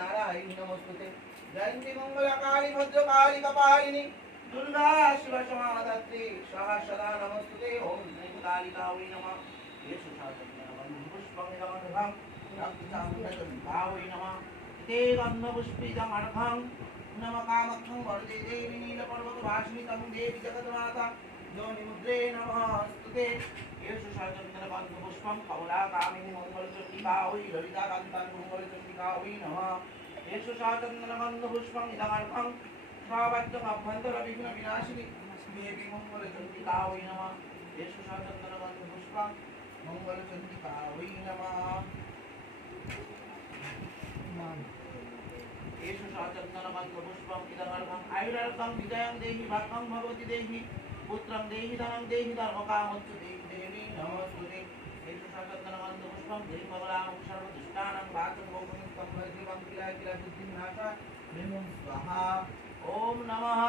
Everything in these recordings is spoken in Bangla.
नारायणी नमोस्तुते जयंती मंगला काली भद्रकाली कपालिनी दुर्गा शिवा समाधात्री स्वाहा सदा नमोस्तुते ओम ह्रीं कालिकावै नमः येषु शासनं पुष्पं गमनभं रक्तचामुण्डचण्डावै नमः ते गन्धपुष्पितं अर्घं नमः कामख्यं वरदे देवी नीलपर्वतवासिनी तं देवी जगन्माता योनिमुद्रे नमस्ते येषु शाचन्द्रबन्धपुष्पं कमलाकामिनी मङ्गलचण्डिका वै ललिताकान्तां मङ्गलचण्डिका वै नमः येषु शाचन्द्रबन्धपुष्पं इदमर्घं स्वावज्रमभ्यन्तरविघ्नविनाशिनी देवी मङ्गलचण्डिका वै नमः येषु शाचन्द्रबन्धपुष्पं मङ्गलचण्डिका वै नमः येषु शाचन्द्रबन्धपुष्पं इदमर्घं आयुरार्घं विजयं देहि भाग्यं भगवति देहि पुत्रं देहि धनं देहि धर्मकामस्तु देवी नमोस्तुते येषु शाचन्द्रबन्धपुष्पं गिरिमङ्गलां सर्वदुष्टानां वाचकमोक्षं वज्रवं किला बुद्धिनाशा नमो स्वाहा ओम नमः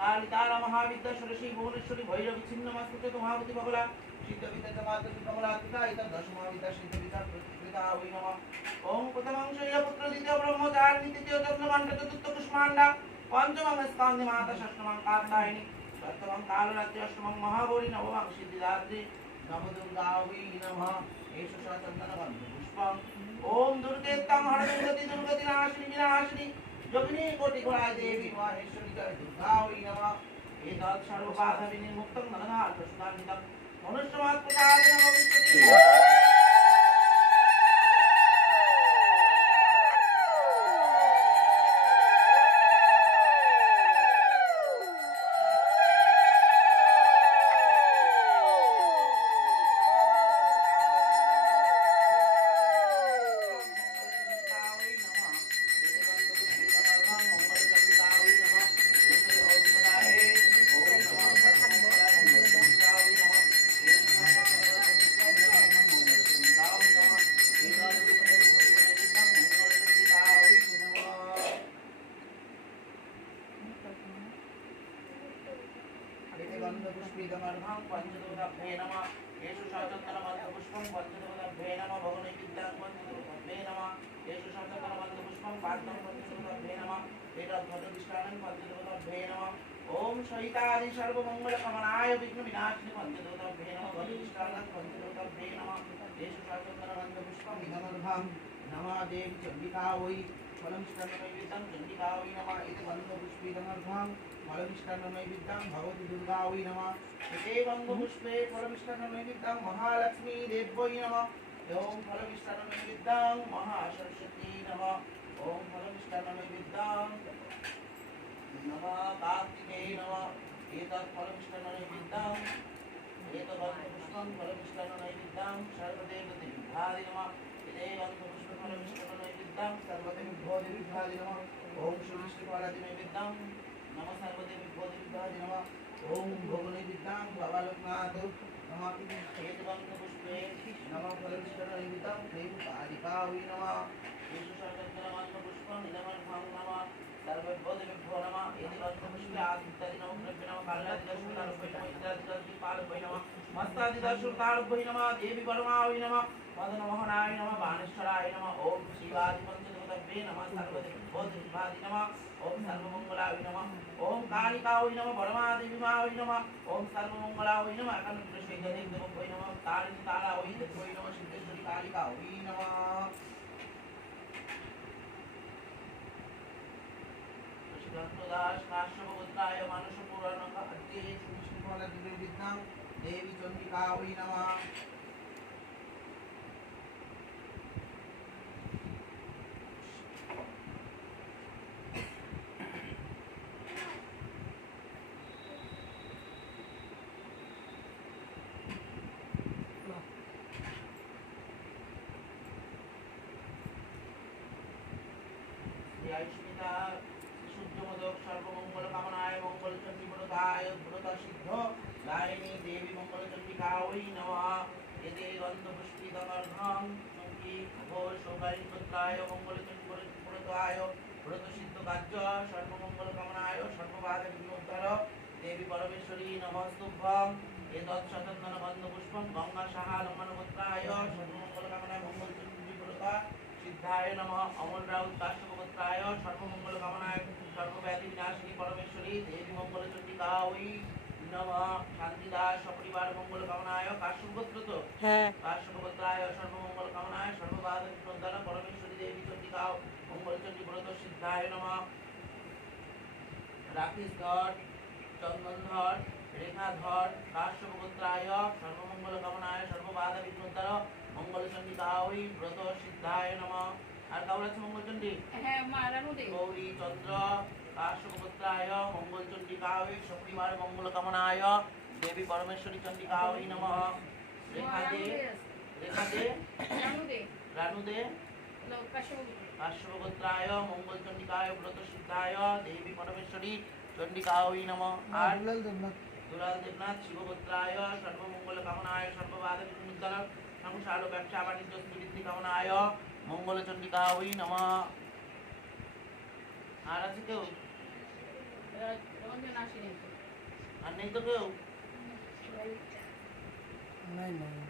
कालितारा महाविद्या सरस्वती भुवनेश्वरी भैरवी छिन्नमस्तुते महावती बगला सिद्धविद्या माता कमलात्मिका इदं दशमहाविद्या सिद्धविद्या प्रतिष्ठिता वै नमः ओम प्रथमंशय पुत्र द्वितीय ब्रह्मचारिणी तृतीय चन्द्रमण्ड चतुर्थ कुष्माण्डा पंचमं स्कन्धे माता षष्ठमं कात्यायनी सप्तमं कालरात्रि अष्टमं महागौरी नवमं सिद्धिदात्री नवदुर्गा वै नमः येषु शाचन्द्रबन्धपुष्पम् ओम दुर्गे तं हरदुर्गति दुर्गति नाशिनी विनाशिनी योगिनी कोटि गुणाय देवी माहेश्वरी जय दुर्गा वै नमः एतत् सर्वबाधा विनिर्मुक्तं नरनाथ प्रसादितं मनुष्यमात् प्रसादेन भविष्यति गन्धपुष्पितमर्घं पञ्चदोदभ्ये नमः येषु शाचन्द्रबन्धपुष्पं पञ्चदोदभ्ये नमः भगवनैवेद्यं पञ्चदोदभ्ये नमः येषु शाचन्द्रबन्धपुष्पं पात्रं पञ्चदोदभ्ये नमः एतद्भद्रदिष्टानं पञ्चदोदभ्ये नमः ॐ सहितादि सर्वमङ्गलकमनाय विघ्नविनाशिनि पञ्चदोदभ्ये नमः भद्रदिष्टानं पञ्चदोदभ्ये नमः येषु शाचन्द्रबन्धपुष्पं इदमर्घं नमः देवी चण्डिका वै फलमिष्टान्ननैवेद्यं चण्डिका वै नमः इति गन्धपुष्पितमर्घं फलमिष्टान्ननैवेद्यं भगवती दुर्गा वै नमः इति गन्धपुष्पे फलमिष्टान्ननैवेद्यं महालक्ष्मी देव्यै नमः ॐ फलमिष्टान्ननैवेद्यं महासरस्वती नमः ॐ फलमिष्टान्ननैवेद्यं नमः कार्तिकेय नमः एतत् फलमिष्टान्ननैवेद्यं एतद्गन्धपुष्पं फलमिष्टान्ननैवेद्यं सर्वदेवतेभ्याय नमः इति गन्धपुष्पं फलमिष्टान्ननैवेद्यं सर्वदेवेभ्यो देवेभ्याय नमः ॐ श्रीविष्णुपादादिनैवेद्यं नमः सर्वदेवेभ्यो देवेभ्याय नमः ॐ भोगनैवेद्यं बाबालोकनाथ नमः एतद्गन्धपुष्पे नमः फलमिष्टान्ननैवेद्यं देवकालिका वै नमः येषु शाचन्द्रबन्धपुष्पं इदमर्घं नमः सर्वेभ्यो देवेभ्यो नमः एतद्गन्धपुष्पे आदित्यादिनमः द्रव्यनमः कालादिदर्शनारुभ्यै नमः इन्द्रादिदर्शनारुभ्यै नमः मस्तादिदर्शनारुभ्यै नमः देवी परमावै नमः मदनमोहनाय नमः बाणेश्वराय नमः ॐ शिवादिपञ्चदेवताभ्ये नमः सर्वदेवेभ्यो देवेभ्याय नमः ॐ सर्वमङ्गलाय नमः ॐ कालिकावै नमः परमादेवीमावै नमः ॐ सर्वमङ्गलावै नमः अखण्डपुरुषैकदेवदेवभ्यै नमः तारिणी तारावै देव्यै नमः सिद्धेश्वरी कालिकावै नमः काश्यपगोत्राय मानसपुराणकाध्ये श्रीविष्णुपादादिनैवेद्यं देवी चण्डिका वै नमः आयुष्मिता शुद्धमोदक सर्वमङ्गलकामनाय मङ्गलचण्डीव्रताय व्रतसिद्ध दायिनी देवी मङ्गलचण्डिका वै नमः एते गन्धपुष्पितमर्घं घोषोकारिपुत्राय मङ्गलचण्डीव्रताय व्रतसिद्धकार्य सर्वमङ्गलकामनाय सर्वबाधविमोचन देवी परमेश्वरी नमस्तुभ्यं एतत् शतचन्दनगन्धपुष्पं गङ्गासाहालम्बनपुत्राय सर्वमङ्गलकामनाय मङ्गलचण्डीव्रता সিদ্ধায় নমঃ অমল রাউত কাশ্যপগোত্রায় সর্বমঙ্গল কামনায় সর্বব্যাধি বিনাশিনী পরমেশ্বরী দেবী মঙ্গল চণ্ডিকা ওই নমঃ শান্তিদাস সপরিবার মঙ্গল কামনায় কাশ্যপগোত্র হ্যাঁ কাশ্যপগোত্রায় সর্বমঙ্গল কামনায় সর্ববাধ বিনোদন পরমেশ্বরী দেবী চণ্ডিকা মঙ্গল চণ্ডী ব্রত সিদ্ধায় নমঃ রাকেশ ধর চন্দনধর রেখাধর কাশ্যপগোত্রায় সর্বমঙ্গল কামনায় সর্ববাধা বিঘ্নোদ্ধার মঙ্গলচণ্ডিকা ওই ব্রত সিদ্ধায় নমঃ আর কাউর আছে মঙ্গলচণ্ডী হ্যাঁ মা রানু দে গৌরী চন্দ্র কাশ্যপগোত্রায় মঙ্গলচণ্ডিকা ওই সপরিবার মঙ্গল কামনায় দেবী পরমেশ্বরী চণ্ডিকা ওই নমঃ রেখা দে রানু দে কাশ্যপগোত্রায় মঙ্গলচণ্ডিকায় ব্রত সিদ্ধায় দেবী পরমেশ্বরী চণ্ডিকা ওই নমঃ আর দুলাল দেবনাথ শিবগোত্রায় সর্বমঙ্গল কামনায় সর্ববাধ বিঘ্নোদ্ধার সংসার ও ব্যবসা বাণিজ্য বৃদ্ধি কামনায় মঙ্গল চণ্ডিকা ওই নমঃ আর আছে কেউ আর নেই তো কেউ নাই নাই